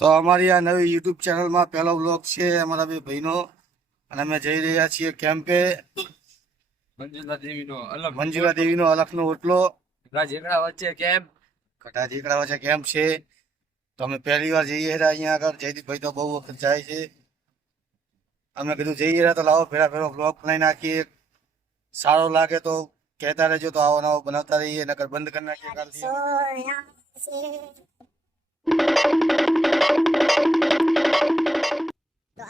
તો અમારી આ નવી યુટ્યુબ ચેનલમાં પહેલો બ્લોગ છે અમારા બે ભાઈનો. અને અમે જઈ રહ્યા છીએ કેમ્પે મંજુલા દેવીનો અલગ મંજુલા દેવીનો અલખનો ઓટલો. ઝીકડા વચ્ચે કેમ્પ કટા દીકરા વચ્ચે કેમ્પ છે. તો અમે પહેલી વાર જઈએ રહ્યા અહીંયા આગળ. જયદીપભાઈ તો બહુ વખત જાય છે. અમે કીધું જઈએ રહ્યા તો લાવો ફેરા ફેરો બ્લોગ બનાવી નાખીએ. સારો લાગે તો કહેતા રહેજો તો આવો નવો બનાવતા રહીએ નકર બંધ કરી નાખીએ કાલથી.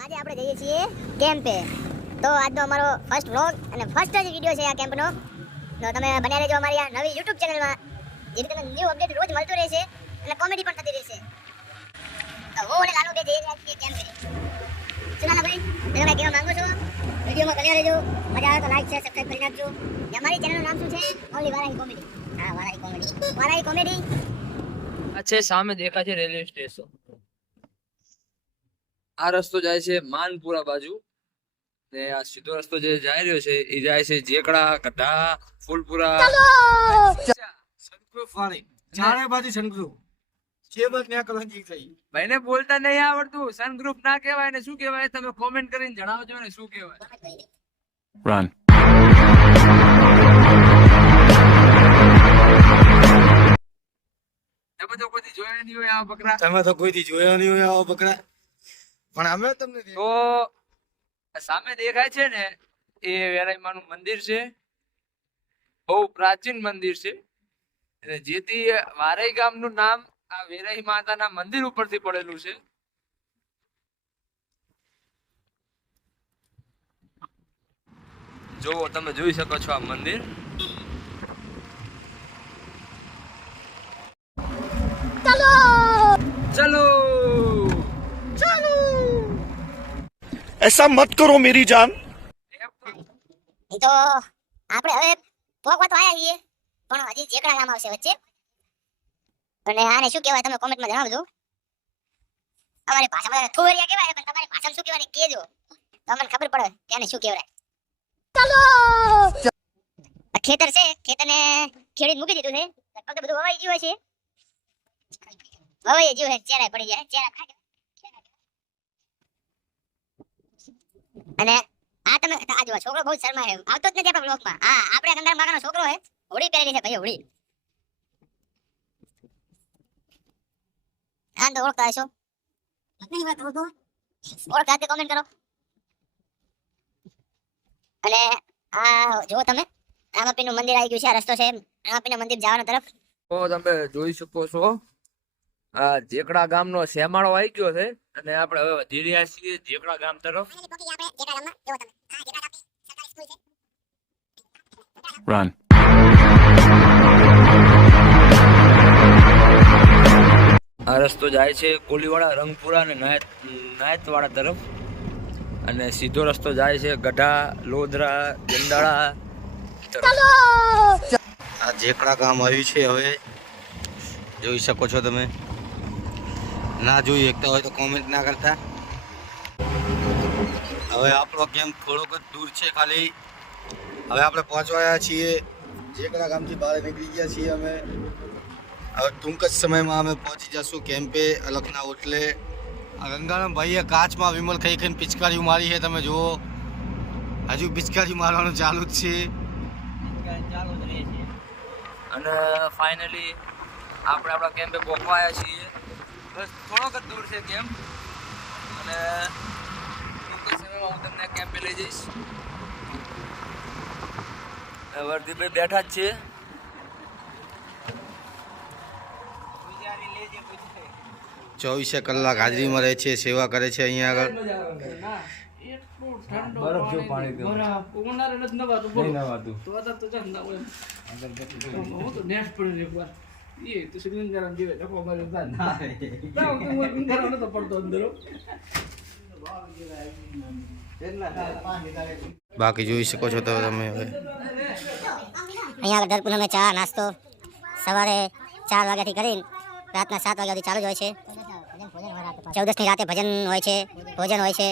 આજે આપણે જઈએ છીએ કેમ્પે. તો આજનો અમારો ફર્સ્ટ વ્લોગ અને ફર્સ્ટ જ વીડિયો છે આ કેમ્પનો. તો તમે બન્યા રહેજો અમારી આ નવી યુટ્યુબ ચેનલમાં જેથી તમને ન્યૂ અપડેટ રોજ મળતું રહેશે અને કોમેડી પણ થતી રહેશે. તો હું અને લાલુ બે જઈ રહ્યા છીએ કેમ્પે. શું ભાઈ? તમે કાંઈ કહેવા માંગો છો? વિડીયોમાં બન્યા રહેજો. મજા આવે તો લાઈક શેર સબસ્ક્રાઈબ કરી નાખજો. અમારી ચેનલનું નામ શું છે? ઓનલી વારાહી કોમેડી હા, વારાહી કોમેડી વારાહી કોમેડી અચ્છા સામે દેખાય છે રેલવે સ્ટેશન. આ રસ્તો જાય છે માનપુરા બાજુ. ને આ સીધો રસ્તો જે જાય રહ્યો છે એ જાય છે જેકડા કઢા ફૂલપુરા. સંસ્કૃત વાળી ચારે બાજુ ભાઈને બોલતા નહીં આવડતું. સન ગ્રુપ ના કહેવાય ને શું કહેવાય તમે કોમેન્ટ કરીને જણાવજો ને શું કહેવાય. તમે તો કોઈ જોયા નહીં હોય આ બકરા. તમે તો કોઈ જોયા નહીં હોય આવા બકરા? પણ અમે તમને તો સામે દેખાય છે ને એ વેરાઈમાનું મંદિર છે. બહુ પ્રાચીન મંદિર છે. જેથી વારાઈ ગામનું નામ આ વેરાઈ માતાના મંદિર ઉપરથી પડેલું છે. જોવો તમે જોઈ શકો છો આ મંદિર. ચલો! ऐसा मत करो मेरी जान એ તો આપણે હવે પોકવા તો આયા છીએ પણ હજી જેકડા નામ આવશે વચ્ચે અને આને શું કહેવાય તમે કોમેન્ટમાં જણાવજો અમારી ભાષામાં થુવરિયા કહેવાય પણ તમારી ભાષામાં શું કહેવાય કહેજો તો અમને ખબર પડે કે આને શું કહેવાય ચાલો ખેતર છે ખેતરને ખેડી મૂકી દીધું છે લગભગ તો બધું વવાઈ ગયું હશે વવાઈ ગયું છે ચેરા પડી જાય ચેરા ખાઈ અને આ તમે આ જો છોકરો બહુ શરમા છે. આવતો જ નથી આપણા બ્લોકમાં હા આપણે ગંગાર માકાનો છોકરો છે. હોડી પહેરેલી છે ભાઈ હોડી હા તો ઓળખતા હશો. નહીં વાત ઓળખો ઓળખા કોમેન્ટ કરો. અને આ જો તમે રામાપીનું મંદિર આવી ગયું છે આ રસ્તો છે રામાપીના મંદિર જવાનો તરફ. તો તમે જોઈ શકો છો આ જેકડા ગામનો શેમાળો આવી ગયો છે અને આપણે હવે વધી રહ્યા છીએ જેકડા ગામ તરફ. Run. આ રસ્તો જાય છે કોલીવાડા રંગપુરા અને નાયત નાયતવાડા તરફ. અને સીધો રસ્તો જાય છે ગઢા લોધરા જંડાળા આ જેકડા ગામ આવ્યું છે હવે. જોઈ શકો છો તમે. ના જોઈ એકતા હોય તો કોમેન્ટ ના કરતા. હવે આપણો કેમ્પ થોડોક જ દૂર છે ખાલી. હવે આપણે પહોંચવાયા છીએ. જેકડા ગામથી બહાર નીકળી ગયા છીએ અમે. હવે ટૂંક જ સમયમાં અમે પહોંચી જશું કેમ્પે, અલખના ઓટલે ગંગારામ ભાઈએ કાચમાં વિમલ ખાઈ ખાઈને પિચકારી મારી છે, તમે જુઓ. હજુ પિચકારી મારવાનું ચાલુ જ છે. અને ફાઇનલી આપણે આપણા કેમ્પે પહોંચવાયા છીએ. બસ થોડોક જ દૂર છે કેમ્પ અને ટૂંક સમયમાં હું તમને કેમ્પે લઈ જઈશ. વર્ધીભાઈ બેઠા જ છે. ચોવીસે કલાક હાજરીમાં રહે છે સેવા કરે છે અહીંયા આગળ. બરફ itu માર્યો તાર. ના, હું તો હું ગંગારામ નતો પડતો અંદર હો. બાકી જોઈ શકો છો તો તમે હવે અહીંયા આગળ દર પૂનમે ચા નાસ્તો સવારે ચાર વાગ્યાથી કરીને રાતના સાત વાગ્યા સુધી ચાલુ જ હોય છે ચૌદસની રાતે ભજન હોય છે ભોજન હોય છે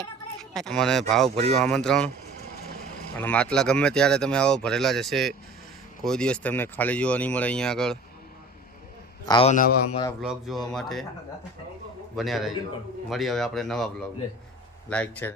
તમને ભાવ ભર્યું આમંત્રણ. અને માટલા ગમે ત્યારે તમે આવો ભરેલા જશે કોઈ દિવસ તમને ખાલી જોવા નહીં મળે અહીંયા આગળ. આવા નવા અમારા બ્લોગ જોવા માટે બન્યા રહેજો. મળી હવે આપણે નવા બ્લોગ લાઈક છે